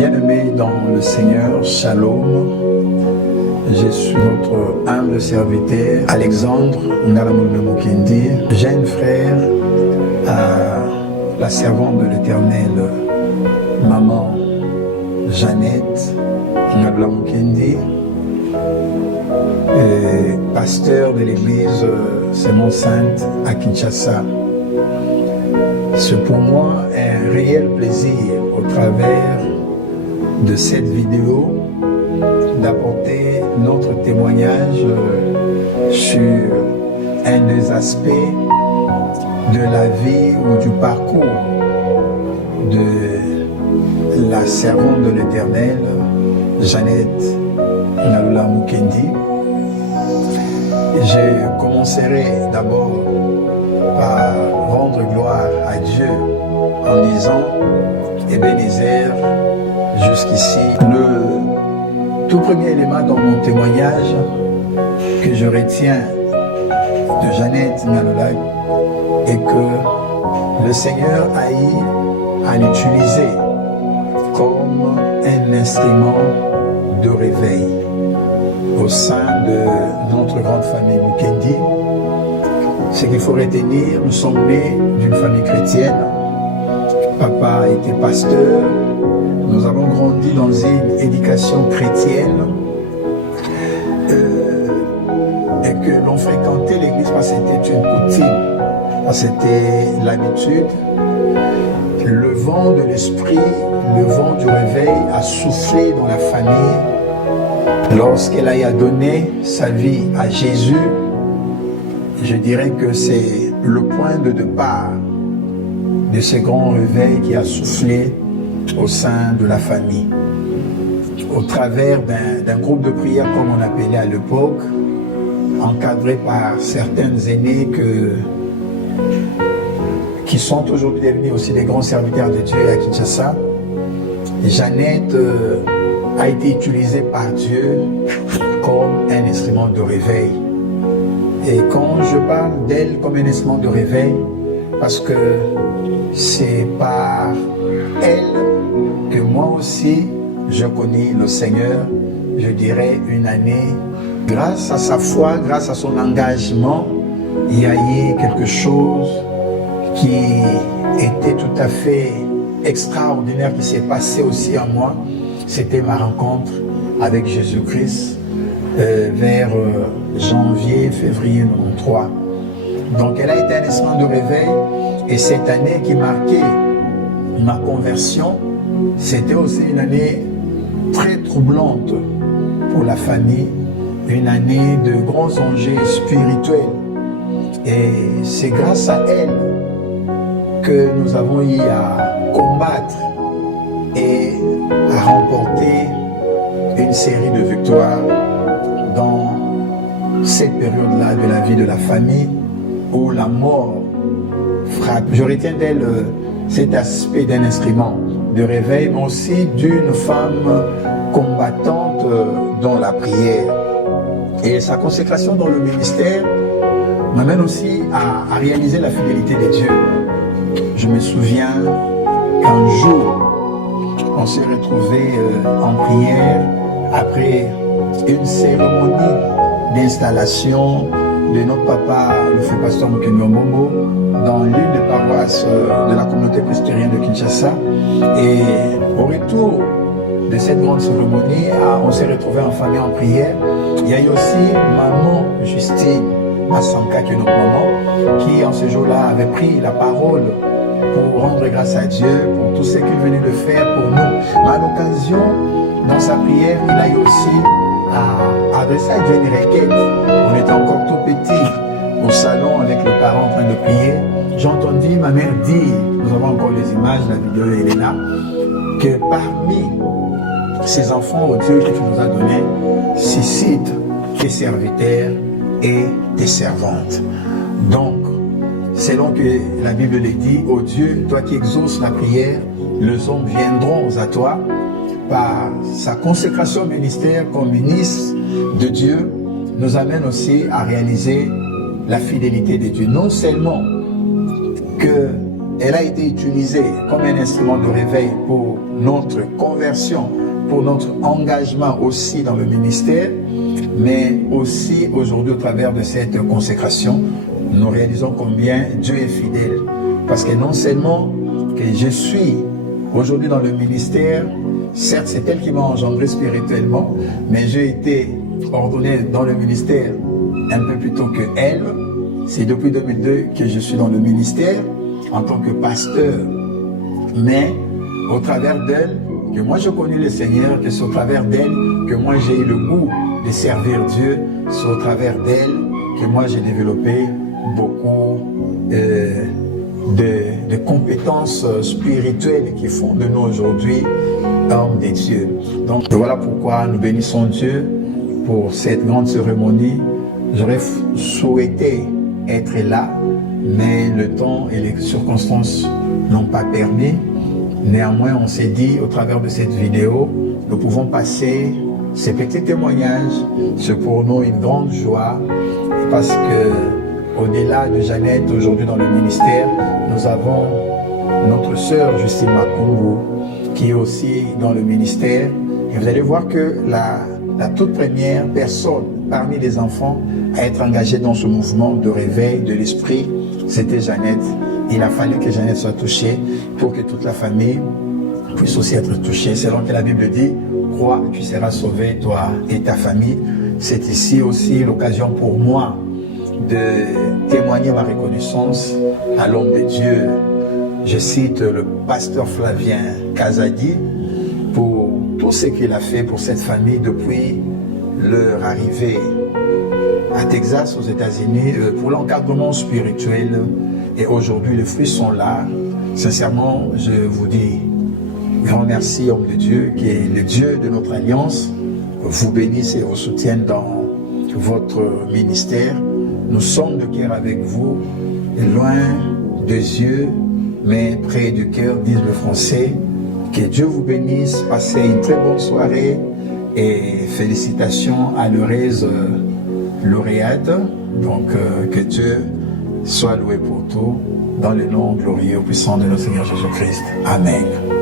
Bien-aimés dans le Seigneur, Shalom. Je suis votre humble serviteur, Alexandre Ngalamukendi, jeune frère à la servante de l'Éternel, maman Jeannette Ngalamukendi, pasteur de l'église Sémon Sainte à Kinshasa. C'est pour moi un réel plaisir au travers de cette vidéo d'apporter notre témoignage sur un des aspects de la vie ou du parcours de la servante de l'Éternel, Jeannette Ngalamukendi. Je commencerai d'abord par rendre gloire à Dieu en disant Ebenezer jusqu'ici. Le tout premier élément dans mon témoignage que je retiens de Jeannette Ngalamukendi est que le Seigneur a eu à l'utiliser comme un instrument de réveil au sein de notre grande famille Mukendi. Ce qu'il faut retenir, nous sommes nés d'une famille chrétienne. Papa était pasteur. Nous avons grandi dans une éducation chrétienne et que l'on fréquentait l'église parce que c'était une coutume, parce que c'était l'habitude. Le vent de l'esprit, le vent du réveil a soufflé dans la famille lorsqu'elle a donné sa vie à Jésus. Je dirais que c'est le point de départ de ce grand réveil qui a soufflé au sein de la famille. Au travers d'un groupe de prière, comme on appelait à l'époque, encadré par certains aînés qui sont aujourd'hui devenus aussi des grands serviteurs de Dieu à Kinshasa. Jeannette a été utilisée par Dieu comme un instrument de réveil. Et quand je parle d'elle comme un instrument de réveil, parce que c'est par elle que moi aussi je connais le Seigneur, je dirais une année. Grâce à sa foi, grâce à son engagement, il y a eu quelque chose qui était tout à fait extraordinaire qui s'est passé aussi en moi. C'était ma rencontre avec Jésus-Christ vers janvier, février 93. Donc elle a été un instrument de réveil et cette année qui marquait ma conversion, c'était aussi une année très troublante pour la famille, une année de grands enjeux spirituels. Et c'est grâce à elle que nous avons eu à combattre et à remporter une série de victoires dans cette période-là de la vie de la famille où la mort frappe. Je retiens d'elle cet aspect d'un instrument de réveil, mais aussi d'une femme combattante dans la prière. Et sa consécration dans le ministère m'amène aussi à réaliser la fidélité de Dieu. Je me souviens qu'un jour, on s'est retrouvés en prière après une cérémonie d'installation de notre papa, le feu pasteur Mukendi dans l'une des paroisses de la communauté presbytérienne de Kinshasa. Et au retour de cette grande cérémonie, on s'est retrouvés en famille en prière. Il y a eu aussi maman Justine Massanka, qui est notre maman, qui en ce jour-là avait pris la parole pour rendre grâce à Dieu pour tout ce qu'il venait de faire pour nous. Mais à l'occasion, dans sa prière, il a eu aussi à adresser à Dieu une requête. On était encore tout petit au salon avec le parent en train de prier. J'ai entendu ma mère dire, nous avons encore les images, la vidéo elle est là, que parmi ces enfants au Dieu que tu nous as donnés, suscite tes serviteurs et tes servantes. Donc, selon que la Bible le dit, ô Dieu, toi qui exauces la prière, les hommes viendront à toi. Par sa consécration au ministère comme ministre de Dieu, nous amène aussi à réaliser la fidélité de Dieu. Non seulement que elle a été utilisée comme un instrument de réveil pour notre conversion, pour notre engagement aussi dans le ministère, mais aussi aujourd'hui au travers de cette consécration, nous réalisons combien Dieu est fidèle. Parce que non seulement que je suis aujourd'hui dans le ministère, certes c'est elle qui m'a engendré spirituellement, mais j'ai été ordonné dans le ministère un peu plus tôt que elle. C'est depuis 2002 que je suis dans le ministère en tant que pasteur. Mais au travers d'elle, que moi je connais le Seigneur, que c'est au travers d'elle que moi j'ai eu le goût de servir Dieu, c'est au travers d'elle que moi j'ai développé beaucoup de compétences spirituelles qui font de nous aujourd'hui hommes de Dieu. Donc voilà pourquoi nous bénissons Dieu pour cette grande cérémonie. J'aurais souhaité être là, mais le temps et les circonstances n'ont pas permis. Néanmoins, on s'est dit, au travers de cette vidéo, nous pouvons passer ces petits témoignages. C'est pour nous une grande joie, parce que au-delà de Jeannette, aujourd'hui dans le ministère, nous avons notre sœur Justine Makumbu, qui est aussi dans le ministère. Et vous allez voir que la toute première personne parmi les enfants à être engagée dans ce mouvement de réveil de l'esprit, c'était Jeannette. Il a fallu que Jeannette soit touchée pour que toute la famille puisse aussi être touchée. C'est donc que la Bible dit, crois, tu seras sauvé, toi et ta famille. C'est ici aussi l'occasion pour moi de témoigner ma reconnaissance à l'homme de Dieu. Je cite le pasteur Flavien Kazadi pour tout ce qu'il a fait pour cette famille depuis leur arrivée à Texas, aux États-Unis, pour l'encadrement spirituel. Et aujourd'hui, les fruits sont là. Sincèrement, je vous dis grand merci, homme de Dieu, qui est le Dieu de notre alliance, vous bénisse et vous soutienne dans votre ministère. Nous sommes de cœur avec vous, loin des yeux, mais près du cœur, disent le Français. Que Dieu vous bénisse, passez une très bonne soirée et félicitations à l'heureuse lauréate. Donc que Dieu soit loué pour tout, dans le nom glorieux et puissant de notre Seigneur Jésus-Christ. Amen.